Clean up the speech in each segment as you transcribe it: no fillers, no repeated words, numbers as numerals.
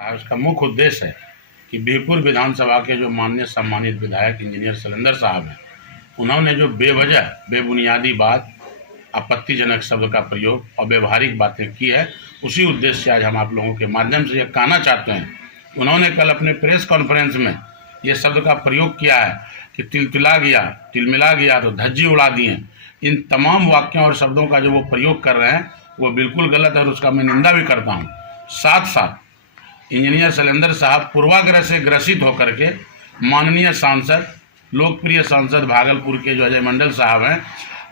उसका मुख्य उद्देश्य है कि बीरपुर विधानसभा के जो माननीय सम्मानित विधायक इंजीनियर शैलेंद्र साहब हैं, उन्होंने जो बेवजह बेबुनियादी बात, आपत्तिजनक शब्द का प्रयोग और व्यवहारिक बातें की है, उसी उद्देश्य से आज हम आप लोगों के माध्यम से ये कहना चाहते हैं। उन्होंने कल अपने प्रेस कॉन्फ्रेंस में ये शब्द का प्रयोग किया है कि तिलतिला गया, तिलमिला गया तो धज्जी उड़ा दिए। इन तमाम वाक्यों और शब्दों का जो वो प्रयोग कर रहे हैं वो बिल्कुल गलत है और उसका मैं निंदा भी करता हूँ। साथ साथ इंजीनियर शैलेंद्र साहब पूर्वाग्रह से ग्रसित होकर के माननीय सांसद, लोकप्रिय सांसद भागलपुर के जो अजय मंडल साहब हैं,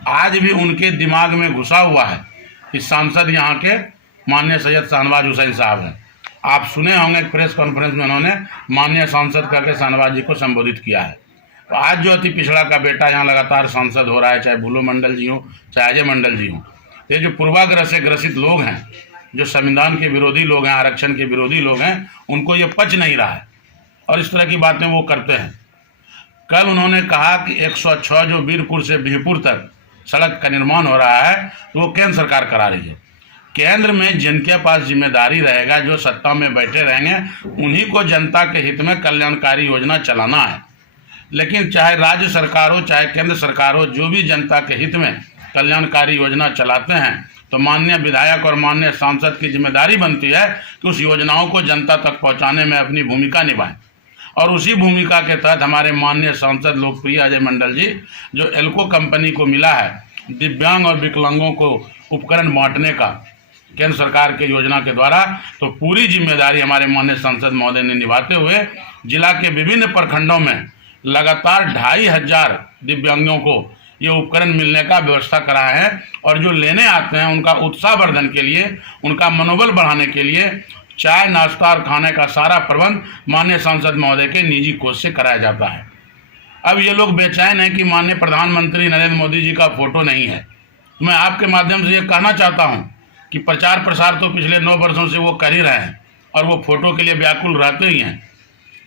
आज भी उनके दिमाग में घुसा हुआ है कि सांसद यहाँ के माननीय सैयद शाहनवाज हुसैन साहब हैं। आप सुने होंगे प्रेस कॉन्फ्रेंस में उन्होंने माननीय सांसद करके शाहनवाज जी को संबोधित किया है। तो आज जो अति पिछड़ा का बेटा यहाँ लगातार सांसद हो रहा है, चाहे बुलो मंडल जी हो चाहे अजय मंडल जी हो, ये जो पूर्वाग्रह से ग्रसित लोग हैं, जो संविधान के विरोधी लोग हैं, आरक्षण के विरोधी लोग हैं, उनको ये पच नहीं रहा है और इस तरह की बातें वो करते हैं। कल उन्होंने कहा कि 106 जो बीरपुर से बिहपुर तक सड़क का निर्माण हो रहा है तो वो केंद्र सरकार करा रही है। केंद्र में जिनके पास जिम्मेदारी रहेगा, जो सत्ता में बैठे रहेंगे, उन्हीं को जनता के हित में कल्याणकारी योजना चलाना है। लेकिन चाहे राज्य सरकार हो चाहे केंद्र सरकार हो, जो भी जनता के हित में कल्याणकारी योजना चलाते हैं तो माननीय विधायक और माननीय सांसद की जिम्मेदारी बनती है कि उस योजनाओं को जनता तक पहुंचाने में अपनी भूमिका निभाएं। और उसी भूमिका के तहत हमारे माननीय सांसद लोकप्रिय अजय मंडल जी, जो एल्को कंपनी को मिला है दिव्यांग और विकलांगों को उपकरण बांटने का केंद्र सरकार के योजना के द्वारा, तो पूरी जिम्मेदारी हमारे माननीय सांसद महोदय ने निभाते हुए जिला के विभिन्न प्रखंडों में लगातार 2500 दिव्यांगों को ये उपकरण मिलने का व्यवस्था करा है। और जो लेने आते हैं उनका उत्साहवर्धन के लिए, उनका मनोबल बढ़ाने के लिए चाय, नाश्ता और खाने का सारा प्रबंध माननीय सांसद महोदय के निजी कोष से कराया जाता है। अब ये लोग बेचैन हैं कि माननीय प्रधानमंत्री नरेंद्र मोदी जी का फोटो नहीं है। मैं आपके माध्यम से ये कहना चाहता हूँ कि प्रचार प्रसार तो पिछले 9 वर्षों से वो कर ही रहे हैं और वो फोटो के लिए व्याकुल रहते ही हैं।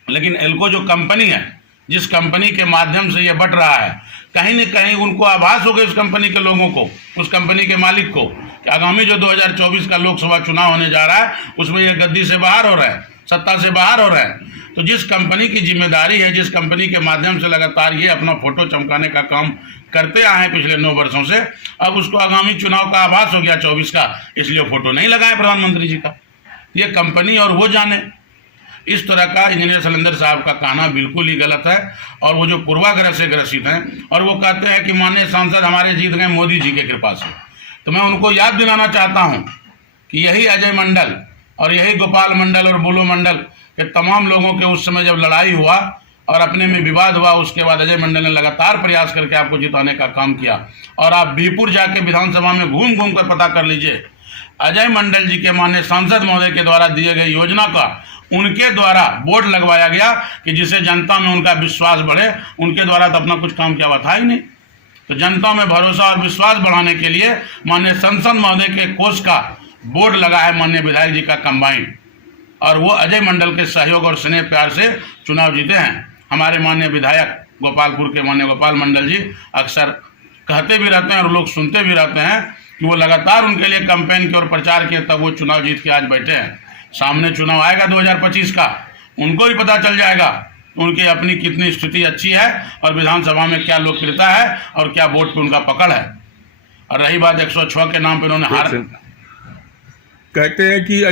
लेकिन एल्को जो कंपनी है, जिस कंपनी के माध्यम से ये बट रहा है, कहीं न कहीं उनको आभास हो गई उस कंपनी के लोगों को, उस कंपनी के मालिक को, कि आगामी जो 2024 का लोकसभा चुनाव होने जा रहा है उसमें ये गद्दी से बाहर हो रहा है, सत्ता से बाहर हो रहा है। तो जिस कंपनी की जिम्मेदारी है, जिस कंपनी के माध्यम से लगातार ये अपना फोटो चमकाने का काम करते आए हैं पिछले 9 वर्षों से, अब उसको आगामी चुनाव का आभास हो गया 24 का, इसलिए फोटो नहीं लगाए प्रधानमंत्री जी का। ये कंपनी और वो जाने। इस तरह का इंजीनियर शैलेंद्र साहब का कहना बिल्कुल ही गलत है। और वो जो पूर्वाग्रह से ग्रसित हैं और वो कहते हैं कि माननीय सांसद हमारे जीत गए मोदी जी के कृपा से, तो मैं उनको याद दिलाना चाहता हूं कि यही अजय मंडल और यही गोपाल मंडल और बुलो मंडल के तमाम लोगों के उस समय जब लड़ाई हुआ और अपने में विवाद हुआ, उसके बाद अजय मंडल ने लगातार प्रयास करके आपको जिताने का काम किया। और आप बीरपुर जाके विधानसभा में घूम घूम कर पता कर लीजिए, अजय मंडल जी के माननीय सांसद महोदय के द्वारा दिए गए योजना का उनके द्वारा बोर्ड लगवाया गया कि जिससे जनता में उनका विश्वास बढ़े। उनके द्वारा तो अपना कुछ काम किया हुआ था ही नहीं। तो जनता में भरोसा और विश्वास बढ़ाने के लिए माननीय सांसद महोदय के कोष का बोर्ड लगा है माननीय विधायक जी का कंबाइंड, और वो अजय मंडल के सहयोग और स्नेह प्यार से चुनाव जीते हैं। हमारे माननीय विधायक गोपालपुर के माननीय गोपाल मंडल जी अक्सर कहते भी रहते हैं और लोग सुनते भी रहते हैं कि वो लगातार उनके लिए कैंपेन की और प्रचार किए, तब वो चुनाव जीत के आज बैठे हैं। सामने चुनाव आएगा 2025 का, उनको भी पता चल जाएगा उनकी अपनी कितनी स्थिति अच्छी है और विधानसभा में क्या लोकप्रियता है और क्या वोट पे उनका पकड़ है। और रही बात 106 के नाम पे उन्होंने हार, कहते हैं कि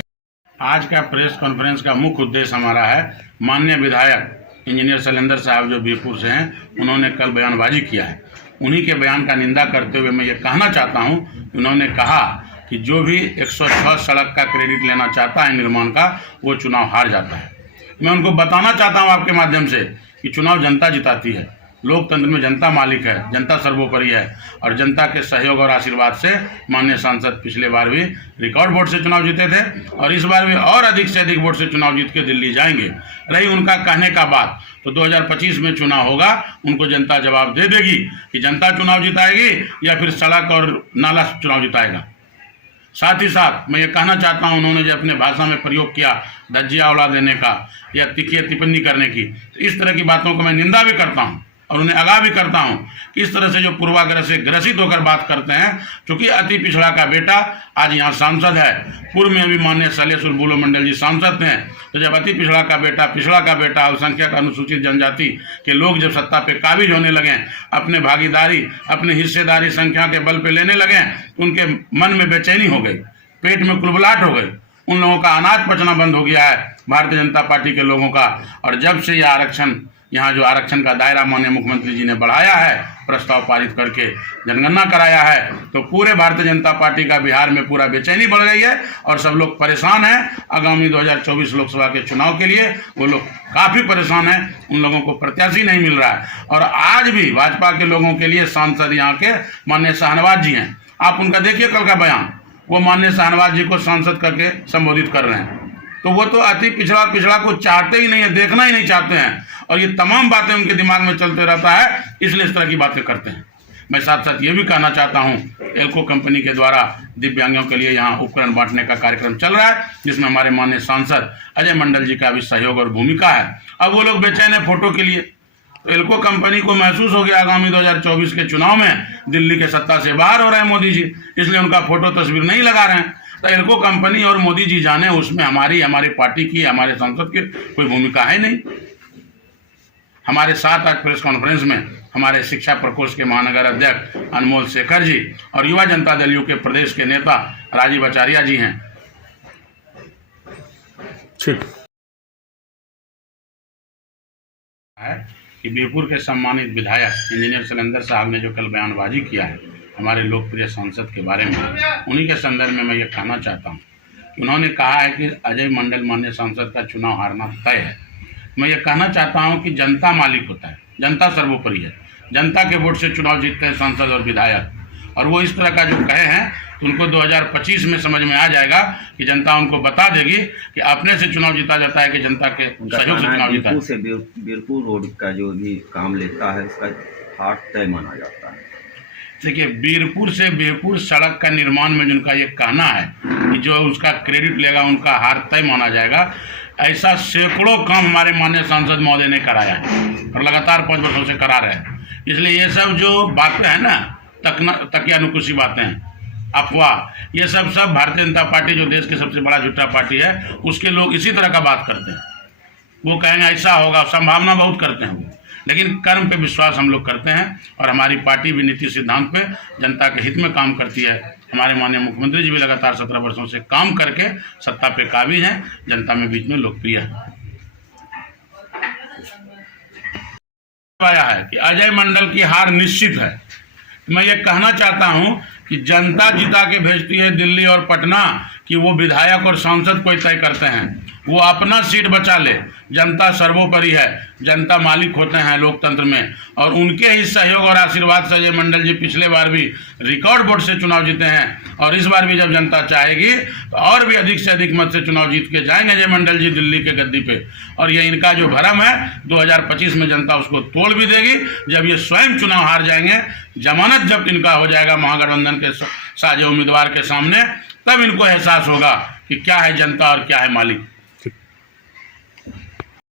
आज का प्रेस कॉन्फ्रेंस का मुख्य उद्देश्य हमारा है, माननीय विधायक इंजीनियर शैलेंद्र साहब जो बीरपुर से हैं, उन्होंने कल बयानबाजी किया है। उन्हीं के बयान का निंदा करते हुए मैं ये कहना चाहता हूँ, उन्होंने कहा कि जो भी 106 सड़क का क्रेडिट लेना चाहता है निर्माण का, वो चुनाव हार जाता है। मैं उनको बताना चाहता हूँ आपके माध्यम से कि चुनाव जनता जिताती है। लोकतंत्र में जनता मालिक है, जनता सर्वोपरि है और जनता के सहयोग और आशीर्वाद से माननीय सांसद पिछले बार भी रिकॉर्ड वोट से चुनाव जीते थे और इस बार भी और अधिक से अधिक वोट से चुनाव जीत के दिल्ली जाएंगे। रही उनका कहने का बात, तो 2025 में चुनाव होगा, उनको जनता जवाब दे देगी कि जनता चुनाव जिताएगी या फिर सड़क और नाला चुनाव जिताएगा। साथ ही साथ मैं ये कहना चाहता हूँ, उन्होंने जो अपने भाषा में प्रयोग किया धज्जिया उड़ा देने का या तिखिया टिप्पणी करने की, तो इस तरह की बातों को मैं निंदा भी करता हूँ। और उन्हें आगाह भी करता हूं कि इस तरह से जो पूर्वाग्रह से ग्रसित होकर बात करते हैं, क्योंकि अति पिछड़ा का बेटा आज यहाँ सांसद है, पूर्व में अभी माननीय शैलेश बुलो मंडल जी सांसद थे, तो जब अति पिछड़ा का बेटा अल्पसंख्यक अनुसूचित जनजाति के लोग जब सत्ता पे काबिज होने लगे, अपने भागीदारी अपने हिस्सेदारी संख्या के बल पे लेने लगे, उनके मन में बेचैनी हो गई, पेट में कुलबुलाहट हो गई, उन लोगों का अनाज पचना बंद हो गया है भारतीय जनता पार्टी के लोगों का। और जब से यह आरक्षण, यहाँ जो आरक्षण का दायरा माननीय मुख्यमंत्री जी ने बढ़ाया है, प्रस्ताव पारित करके जनगणना कराया है, तो पूरे भारतीय जनता पार्टी का बिहार में पूरा बेचैनी बढ़ गई है और सब लोग परेशान हैं। आगामी 2024 लोकसभा के चुनाव के लिए वो लोग काफ़ी परेशान हैं, उन लोगों को प्रत्याशी नहीं मिल रहा है। और आज भी भाजपा के लोगों के लिए सांसद यहाँ के माननीय शाहनवाज जी हैं, आप उनका देखिए कल का बयान, वो माननीय शाहनवाज जी को सांसद करके संबोधित कर रहे हैं। तो वो तो अति पिछड़ा को चाहते ही नहीं है, देखना ही नहीं चाहते हैं, और ये तमाम बातें उनके दिमाग में चलते रहता है, इसलिए इस तरह की बातें करते हैं। मैं साथ साथ ये भी कहना चाहता हूँ, एल्को कंपनी के द्वारा दिव्यांगों के लिए यहाँ उपकरण बांटने का कार्यक्रम चल रहा है, जिसमें हमारे माननीय सांसद अजय मंडल जी का भी सहयोग और भूमिका है। अब वो लोग बेचैन है फोटो के लिए, तो एल्को कंपनी को महसूस हो गया आगामी 2024 के चुनाव में दिल्ली के सत्ता से बाहर हो रहे हैं मोदी जी, इसलिए उनका फोटो तस्वीर नहीं लगा रहे हैं। तो एल्को कंपनी और मोदी जी जाने, उसमें हमारी पार्टी की, हमारे सांसद की कोई भूमिका है नहीं। हमारे साथ आज प्रेस कॉन्फ्रेंस में हमारे शिक्षा प्रकोष्ठ के महानगर अध्यक्ष अनमोल शेखर जी और युवा जनता दल यू के प्रदेश के नेता राजीव आचार्य जी हैं। ठीक है कि बीरपुर के सम्मानित विधायक इंजीनियर शैलेंद्र साहब ने जो कल बयानबाजी किया है हमारे लोकप्रिय सांसद के बारे में, उन्हीं के संदर्भ में मैं ये कहना चाहता हूँ कि उन्होंने कहा है कि अजय मंडल माननीय सांसद का चुनाव हारना तय है। मैं ये कहना चाहता हूँ कि जनता मालिक होता है, जनता सर्वोपरि है, जनता के वोट से चुनाव जीतते हैं सांसद और विधायक, और वो इस तरह का जो कहे हैं तो उनको 2025 में समझ में आ जाएगा कि जनता उनको बता देगी कि अपने से चुनाव जीता जाता है कि जनता के सहयोग से चुनाव जीता है। से बीरपुर रोड का जो भी काम लेता है उसका हार तय माना जाता है। देखिए, बीरपुर से बीरपुर सड़क का निर्माण में जिनका ये कहना है कि जो उसका क्रेडिट लेगा उनका हार तय माना जाएगा, ऐसा सैकड़ों काम हमारे माननीय सांसद महोदय ने कराया है और लगातार 5 वर्षों से करा रहे हैं। इसलिए ये सब जो बातें हैं ना, तकियानुकुशी बातें हैं, अफवाह, ये सब भारतीय जनता पार्टी जो देश के सबसे बड़ा झूठा पार्टी है, उसके लोग इसी तरह का बात करते हैं। वो कहेंगे ऐसा होगा, संभावना बहुत करते हैं वो, लेकिन कर्म पे विश्वास हम लोग करते हैं और हमारी पार्टी भी नीति सिद्धांत पे जनता के हित में काम करती है। हमारे माननीय मुख्यमंत्री जी भी लगातार 17 वर्षों से काम करके सत्ता पे काबिज हैं, जनता में बीच में लोकप्रिय है। आया है कि अजय मंडल की हार निश्चित है। मैं ये कहना चाहता हूं कि जनता जिता के भेजती है दिल्ली और पटना कि वो विधायक और सांसद कोई तय करते हैं, वो अपना सीट बचा ले। जनता सर्वोपरि है, जनता मालिक होते हैं लोकतंत्र में, और उनके ही सहयोग और आशीर्वाद से अजय मंडल जी पिछले बार भी रिकॉर्ड वोट से चुनाव जीते हैं, और इस बार भी जब जनता चाहेगी तो और भी अधिक से अधिक मत से चुनाव जीत के जाएंगे अजय मंडल जी दिल्ली के गद्दी पे। और ये इनका जो भरम है 2025 में जनता उसको तोड़ भी देगी, जब ये स्वयं चुनाव हार जाएंगे, जमानत जब्त इनका हो जाएगा महागठबंधन के साझे उम्मीदवार के सामने, तब इनको एहसास होगा कि क्या है जनता और क्या है मालिक।